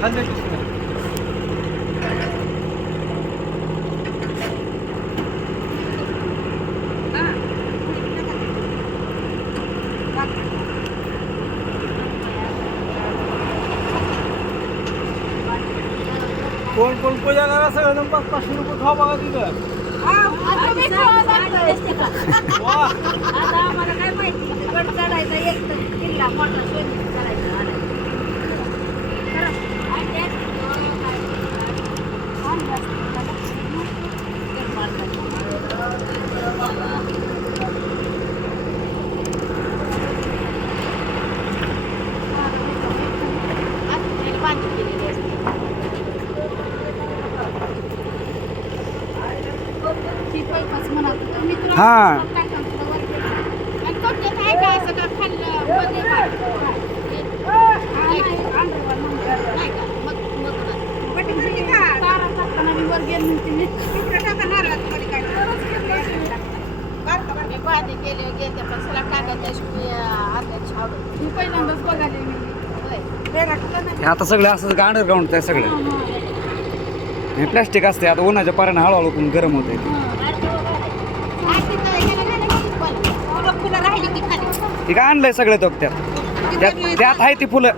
कोण कोण पूजा करा सगळं 500 रुपये खावा बघा तिथं. आता आम्हाला काय माहिती गड चढायचा एक किल्ला मोठा स्वयंपाक करायचा हा पहिल्यांदाच बघायला मी आता सगळं असं अंडरग्राऊंड आहे सगळं. हे प्लॅस्टिक असते आता उन्हाच्या पाऱ्यानं हळूहळू पण गरम होते. ते काय आणलंय सगळं तो त्यात त्यात आहे ती फुलं.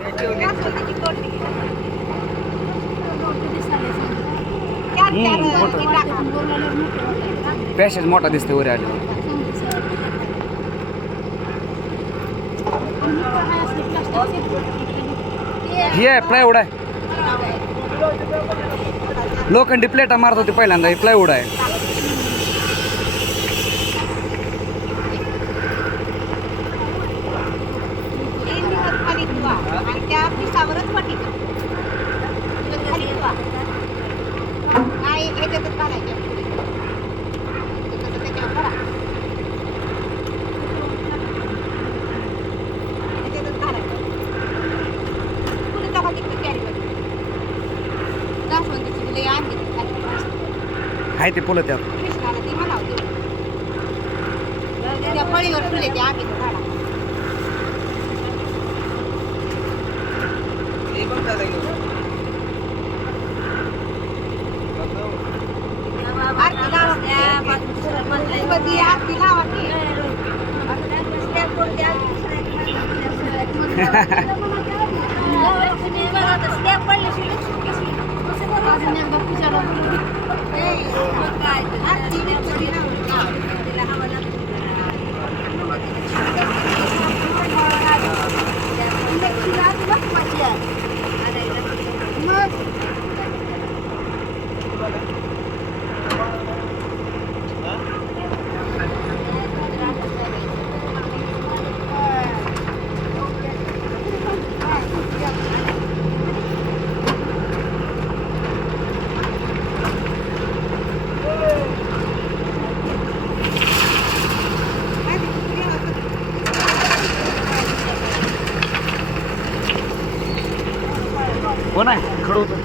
पॅसेज मोठा दिसते वर आले. हे आहे प्लायवूड आहे. लोखंडी प्लेटा मारत होती पहिल्यांदा. हे प्लायवूड आहे. आहे ते फुलं त्यात. फळीवर फुले ते आम्ही कोण आहे खडवतो.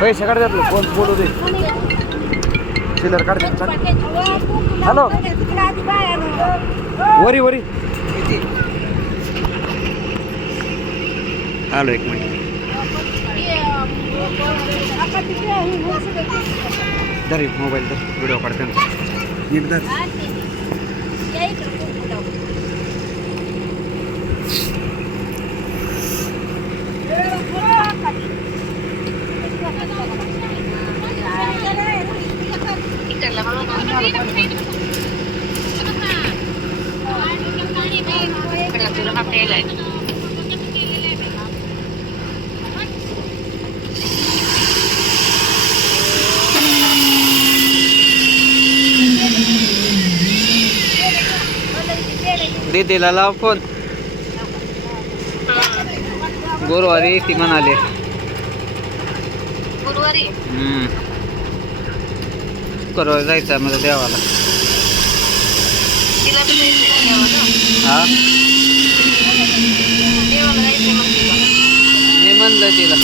पैसे काढ द्यात कोण बोलू दे. चिल्लर काढ. हॅलो वरी वरी हॅलो एक मिनिट. धर मोबाईल तर व्हिडिओ काढते नीट धर. Gracias. दीदीला लाव फोन. गुरुवारी ती म्हणाले. गुरुवारी गुरुवारी जायचं आहे मला देवाला. तिला बी जायचंय देवाला. हा देवाला जायचंय मग तिला. मी म्हणलं तिला.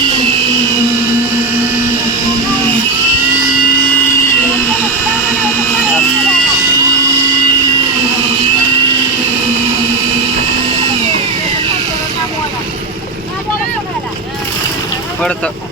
पडतं